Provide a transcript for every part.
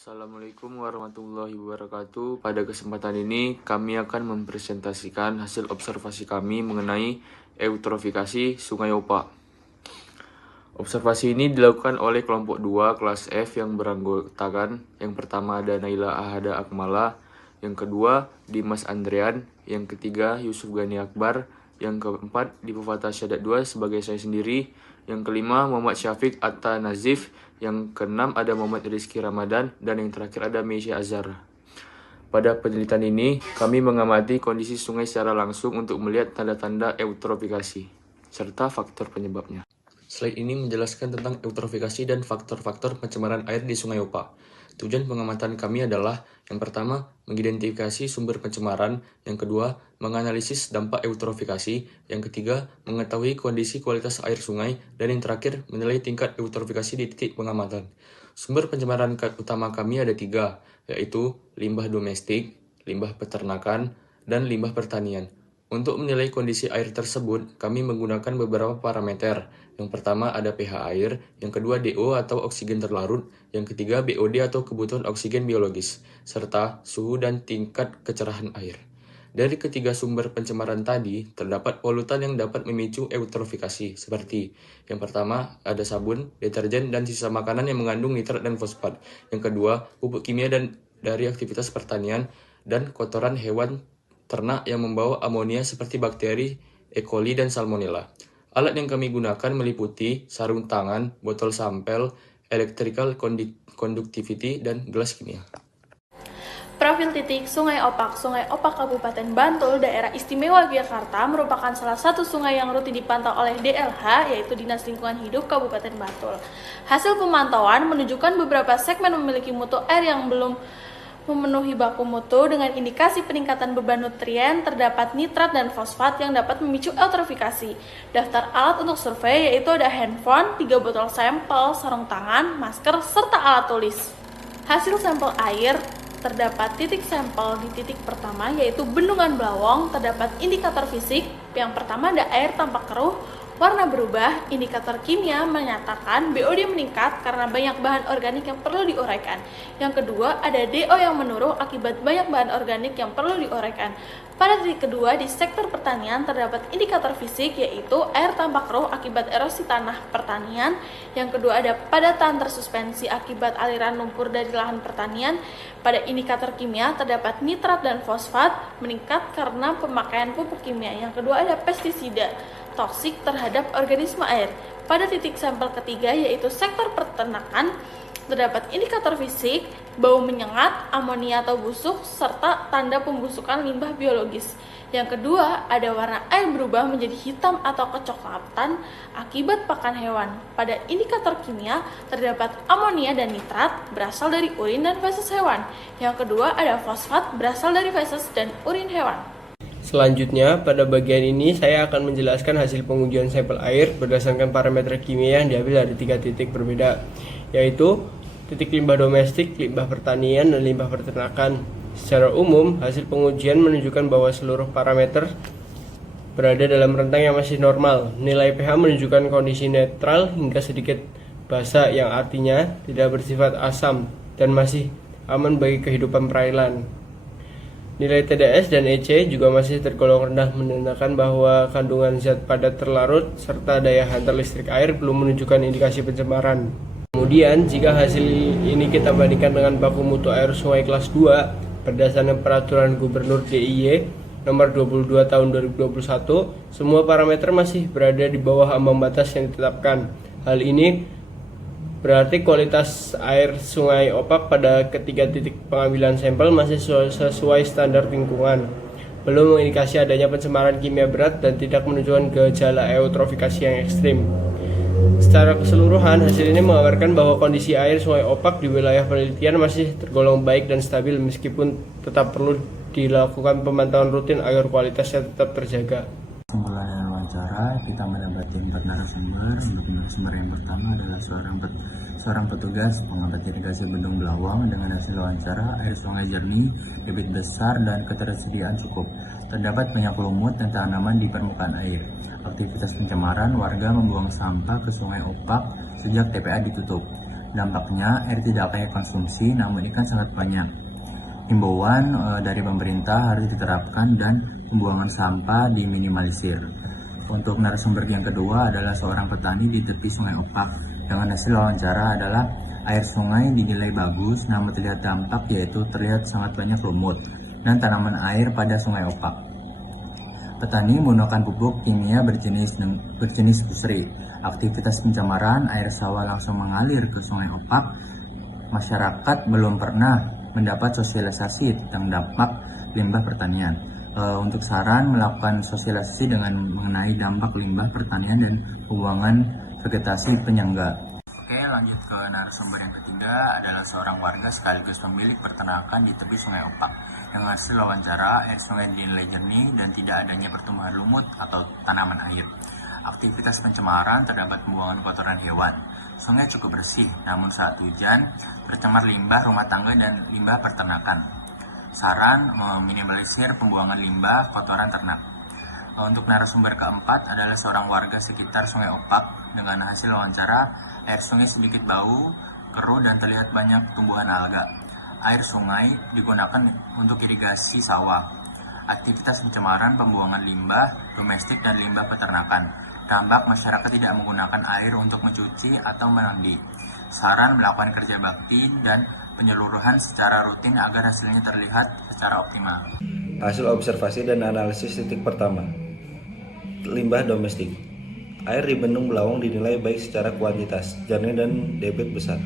Assalamualaikum warahmatullahi wabarakatuh. Pada kesempatan ini kami akan mempresentasikan hasil observasi kami mengenai eutrofikasi Sungai Opak. Observasi ini dilakukan oleh kelompok 2 kelas F yang beranggotakan yang pertama ada Naila Ahada Akmala, yang kedua Dimas Andrian, yang ketiga Yusuf Gani Akbar, yang keempat Dipufata Syadat 2 sebagai saya sendiri, yang kelima Muhammad Syafiq Atta Nazif, yang keenam ada Muhammad Rizky Ramadan, dan yang terakhir ada Meisya Azhar. Pada penelitian ini, kami mengamati kondisi sungai secara langsung untuk melihat tanda-tanda eutrofikasi, serta faktor penyebabnya. Slide ini menjelaskan tentang eutrofikasi dan faktor-faktor pencemaran air di Sungai Opak. Tujuan pengamatan kami adalah, yang pertama, mengidentifikasi sumber pencemaran, yang kedua, menganalisis dampak eutrofikasi, yang ketiga, mengetahui kondisi kualitas air sungai, dan yang terakhir, menilai tingkat eutrofikasi di titik pengamatan. Sumber pencemaran utama kami ada 3, yaitu limbah domestik, limbah peternakan, dan limbah pertanian. Untuk menilai kondisi air tersebut, kami menggunakan beberapa parameter. Yang pertama ada pH air, yang kedua DO atau oksigen terlarut, yang ketiga BOD atau kebutuhan oksigen biologis, serta suhu dan tingkat kecerahan air. Dari ketiga sumber pencemaran tadi, terdapat polutan yang dapat memicu eutrofikasi, seperti yang pertama ada sabun, deterjen, dan sisa makanan yang mengandung nitrat dan fosfat. Yang kedua, pupuk kimia dan dari aktivitas pertanian, dan kotoran hewan ternak yang membawa amonia seperti bakteri E. coli dan salmonella. Alat yang kami gunakan meliputi sarung tangan, botol sampel, electrical conductivity, dan gelas kimia. Profil titik Sungai Opak. Sungai Opak Kabupaten Bantul, Daerah Istimewa Yogyakarta merupakan salah satu sungai yang rutin dipantau oleh DLH, yaitu Dinas Lingkungan Hidup Kabupaten Bantul. Hasil pemantauan menunjukkan beberapa segmen memiliki mutu air yang belum memenuhi baku mutu dengan indikasi peningkatan beban nutrien, terdapat nitrat dan fosfat yang dapat memicu eutrofikasi. Daftar alat untuk survei yaitu ada handphone, 3 botol sampel, sarung tangan, masker, serta alat tulis. Hasil sampel air, terdapat titik sampel di titik pertama yaitu Bendungan Blawong, terdapat indikator fisik. Yang pertama ada air tampak keruh, warna berubah. Indikator kimia menyatakan BOD meningkat karena banyak bahan organik yang perlu diuraikan. Yang kedua, ada DO yang menurun akibat banyak bahan organik yang perlu diuraikan. Pada titik kedua, di sektor pertanian terdapat indikator fisik yaitu air tampak keruh akibat erosi tanah pertanian. Yang kedua, ada padatan tersuspensi akibat aliran lumpur dari lahan pertanian. Pada indikator kimia terdapat nitrat dan fosfat meningkat karena pemakaian pupuk kimia. Yang kedua, ada pestisida toksik terhadap organisme air. Pada titik sampel ketiga yaitu sektor peternakan, terdapat indikator fisik, bau menyengat, amonia atau busuk, serta tanda pembusukan limbah biologis. Yang kedua, ada warna air berubah menjadi hitam atau kecoklatan akibat pakan hewan. Pada indikator kimia, terdapat amonia dan nitrat berasal dari urin dan feses hewan. Yang kedua, ada fosfat berasal dari feses dan urin hewan. Selanjutnya, pada bagian ini saya akan menjelaskan hasil pengujian sampel air berdasarkan parameter kimia yang diambil dari 3 titik berbeda, yaitu titik limbah domestik, limbah pertanian, dan limbah peternakan. Secara umum, hasil pengujian menunjukkan bahwa seluruh parameter berada dalam rentang yang masih normal. Nilai pH menunjukkan kondisi netral hingga sedikit basa, yang artinya tidak bersifat asam dan masih aman bagi kehidupan perairan. Nilai TDS dan EC juga masih tergolong rendah, menandakan bahwa kandungan zat padat terlarut serta daya hantar listrik air belum menunjukkan indikasi pencemaran. Kemudian, jika hasil ini kita bandingkan dengan baku mutu air sungai kelas 2 berdasarkan peraturan Gubernur DIY nomor 22 tahun 2021, semua parameter masih berada di bawah ambang batas yang ditetapkan. Hal ini berarti kualitas air Sungai Opak pada ketiga titik pengambilan sampel masih sesuai standar lingkungan, belum mengindikasi adanya pencemaran kimia berat dan tidak menunjukkan gejala eutrofikasi yang ekstrim. Secara keseluruhan, hasil ini mengabarkan bahwa kondisi air Sungai Opak di wilayah penelitian masih tergolong baik dan stabil, meskipun tetap perlu dilakukan pemantauan rutin agar kualitasnya tetap terjaga. Pengolahan wawancara, kita mendapati 4 narasumber. Untuk narasumber yang pertama adalah seorang petugas pengambat irigasi Bendung Blawong. Dengan hasil wawancara, air sungai jernih, debit besar, dan ketersediaan cukup. Terdapat banyak lumut dan tanaman di permukaan air. Aktivitas pencemaran, warga membuang sampah ke Sungai Opak sejak TPA ditutup. Dampaknya air tidak layak konsumsi namun ikan sangat banyak. Himbauan dari pemerintah harus diterapkan dan pembuangan sampah diminimalisir. Untuk narasumber yang kedua adalah seorang petani di tepi Sungai Opak. Dengan hasil wawancara adalah air sungai dinilai bagus namun terlihat dampak, yaitu terlihat sangat banyak lumut dan tanaman air pada Sungai Opak. Petani menggunakan pupuk kimia berjenis pusri. Aktivitas pencemaran air sawah langsung mengalir ke Sungai Opak. Masyarakat belum pernah mendapat sosialisasi tentang dampak limbah pertanian. Untuk saran, melakukan sosialisasi dengan mengenai dampak limbah pertanian dan pembuangan vegetasi penyangga. Oke, lanjut ke narasumber yang ketiga adalah seorang warga sekaligus pemilik peternakan di tepi Sungai Opak. Dengan hasil wawancara, air sungai dinilai jernih dan tidak adanya pertumbuhan lumut atau tanaman air. Aktivitas pencemaran terdapat pembuangan kotoran hewan. Sungai cukup bersih, namun saat hujan tercemar limbah rumah tangga dan limbah peternakan. Saran, meminimalisir pembuangan limbah kotoran ternak. Untuk narasumber keempat adalah seorang warga sekitar Sungai Opak. Dengan hasil wawancara, air sungai sedikit bau, keruh dan terlihat banyak tumbuhan alga. Air sungai digunakan untuk irigasi sawah. Aktivitas pencemaran pembuangan limbah domestik dan limbah peternakan. Dampak masyarakat tidak menggunakan air untuk mencuci atau mandi. Saran, melakukan kerja bakti dan penyeluruhan secara rutin agar hasilnya terlihat secara optimal. Hasil observasi dan analisis titik pertama. Limbah domestik. Air di Bendung Blawong dinilai baik secara kuantitas, jernih dan debit besar.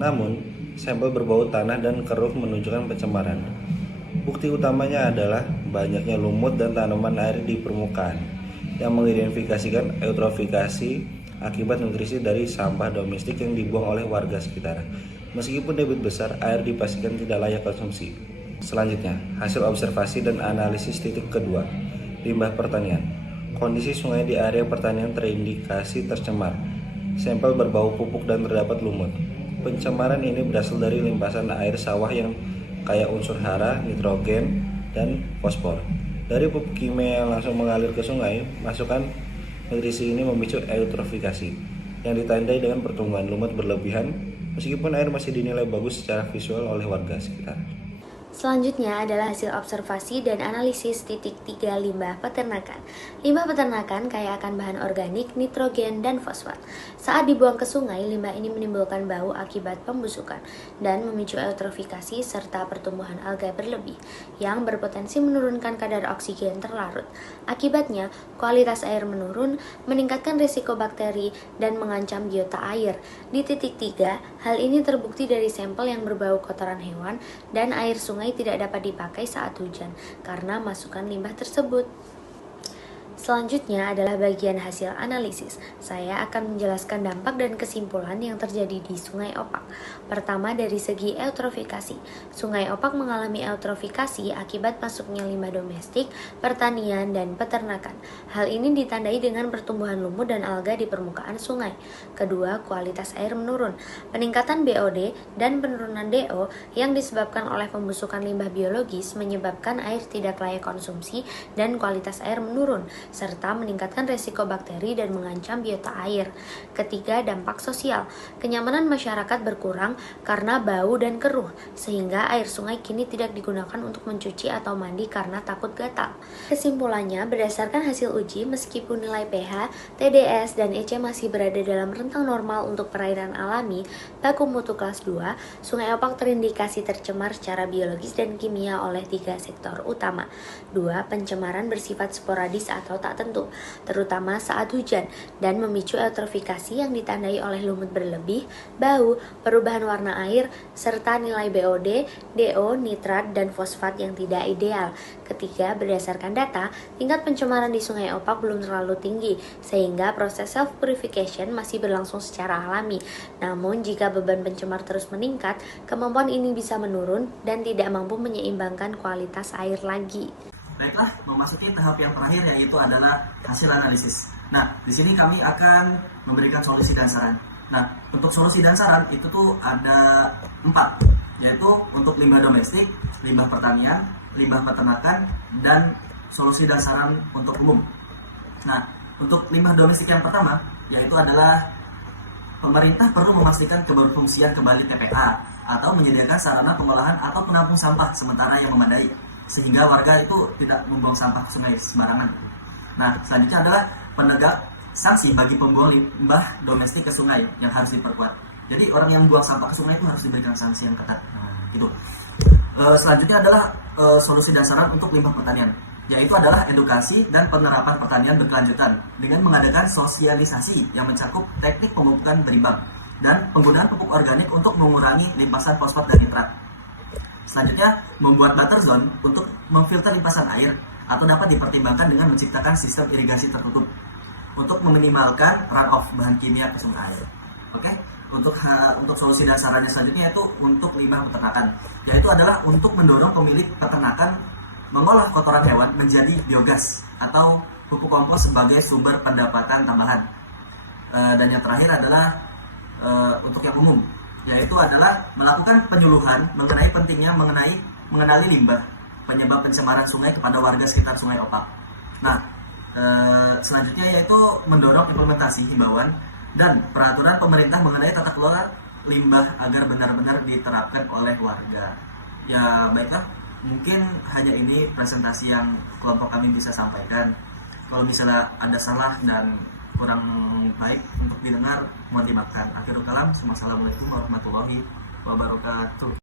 Namun, sampel berbau tanah dan keruh menunjukkan pencemaran. Bukti utamanya adalah banyaknya lumut dan tanaman air di permukaan yang mengidentifikasikan eutrofikasi akibat nutrisi dari sampah domestik yang dibuang oleh warga sekitar. Meskipun debit besar, air dipastikan tidak layak konsumsi. Selanjutnya, hasil observasi dan analisis titik kedua. Limbah pertanian. Kondisi sungai di area pertanian terindikasi tercemar. Sampel berbau pupuk dan terdapat lumut. Pencemaran ini berasal dari limpasan air sawah yang kaya unsur hara, nitrogen, dan fosfor. Dari pupuk kimia yang langsung mengalir ke sungai, masukan nutrisi ini memicu eutrofikasi yang ditandai dengan pertumbuhan lumut berlebihan, meskipun air masih dinilai bagus secara visual oleh warga sekitar. Selanjutnya adalah hasil observasi dan analisis titik 3 limbah peternakan. Limbah peternakan kaya akan bahan organik, nitrogen, dan fosfor. Saat dibuang ke sungai, limbah ini menimbulkan bau akibat pembusukan dan memicu eutrofikasi serta pertumbuhan alga berlebih yang berpotensi menurunkan kadar oksigen terlarut. Akibatnya, kualitas air menurun, meningkatkan risiko bakteri, dan mengancam biota air. Di titik 3, hal ini terbukti dari sampel yang berbau kotoran hewan dan air sungai tidak dapat dipakai saat hujan karena masukan limbah tersebut. Selanjutnya adalah bagian hasil analisis. Saya akan menjelaskan dampak dan kesimpulan yang terjadi di Sungai Opak. Pertama, dari segi eutrofikasi. Sungai Opak mengalami eutrofikasi akibat masuknya limbah domestik, pertanian, dan peternakan. Hal ini ditandai dengan pertumbuhan lumut dan alga di permukaan sungai. Kedua, kualitas air menurun. Peningkatan BOD dan penurunan DO yang disebabkan oleh pembusukan limbah biologis menyebabkan air tidak layak konsumsi dan kualitas air menurun, serta meningkatkan resiko bakteri dan mengancam biota air. Ketiga, dampak sosial. Kenyamanan masyarakat berkurang karena bau dan keruh, sehingga air sungai kini tidak digunakan untuk mencuci atau mandi karena takut gatal. Kesimpulannya, berdasarkan hasil uji, meskipun nilai pH, TDS, dan EC masih berada dalam rentang normal untuk perairan alami, baku mutu kelas 2, Sungai Opak terindikasi tercemar secara biologis dan kimia oleh 3 sektor utama. 2. Pencemaran bersifat sporadis atau tak tentu, terutama saat hujan, dan memicu eutrofikasi yang ditandai oleh lumut berlebih, bau, perubahan warna air, serta nilai BOD, DO, nitrat, dan fosfat yang tidak ideal. Ketiga, berdasarkan data, tingkat pencemaran di Sungai Opak belum terlalu tinggi, sehingga proses self-purification masih berlangsung secara alami. Namun, jika beban pencemar terus meningkat, kemampuan ini bisa menurun dan tidak mampu menyeimbangkan kualitas air lagi. Baiklah, memasuki tahap yang terakhir, yaitu adalah hasil analisis. Nah, di sini kami akan memberikan solusi dan saran. Nah, untuk solusi dan saran itu tuh ada 4, yaitu untuk limbah domestik, limbah pertanian, limbah peternakan, dan solusi dan saran untuk umum. Nah, untuk limbah domestik yang pertama, yaitu adalah pemerintah perlu memastikan keberfungsian kembali TPA atau menyediakan sarana pengolahan atau penampung sampah sementara yang memadai, sehingga warga itu tidak membuang sampah ke sungai sembarangan. Nah, selanjutnya adalah penegak sanksi bagi pembuang limbah domestik ke sungai yang harus diperkuat. Jadi orang yang buang sampah ke sungai itu harus diberikan sanksi yang ketat. Gitu. Selanjutnya adalah solusi dan saran untuk limbah pertanian, yaitu adalah edukasi dan penerapan pertanian berkelanjutan dengan mengadakan sosialisasi yang mencakup teknik pemupukan berimbang dan penggunaan pupuk organik untuk mengurangi limpasan fosfat dan nitrat. Selanjutnya, membuat butter zone untuk memfilter limpasan air atau dapat dipertimbangkan dengan menciptakan sistem irigasi tertutup untuk meminimalkan runoff bahan kimia ke sumber air. Oke? Untuk solusi dan sarannya selanjutnya yaitu untuk limbah peternakan, yaitu adalah untuk mendorong pemilik peternakan mengolah kotoran hewan menjadi biogas atau pupuk kompos sebagai sumber pendapatan tambahan. Dan yang terakhir adalah untuk yang umum, yaitu adalah melakukan penyuluhan mengenai pentingnya mengenali limbah penyebab pencemaran sungai kepada warga sekitar Sungai Opak. Nah, selanjutnya yaitu mendorong implementasi himbauan dan peraturan pemerintah mengenai tata kelola limbah agar benar-benar diterapkan oleh warga. Ya baiklah, mungkin hanya ini presentasi yang kelompok kami bisa sampaikan. Kalau misalnya ada salah dan kurang baik untuk didengar, mohon dimaafkan. Akhirul kalam, wassalamualaikum warahmatullahi wabarakatuh.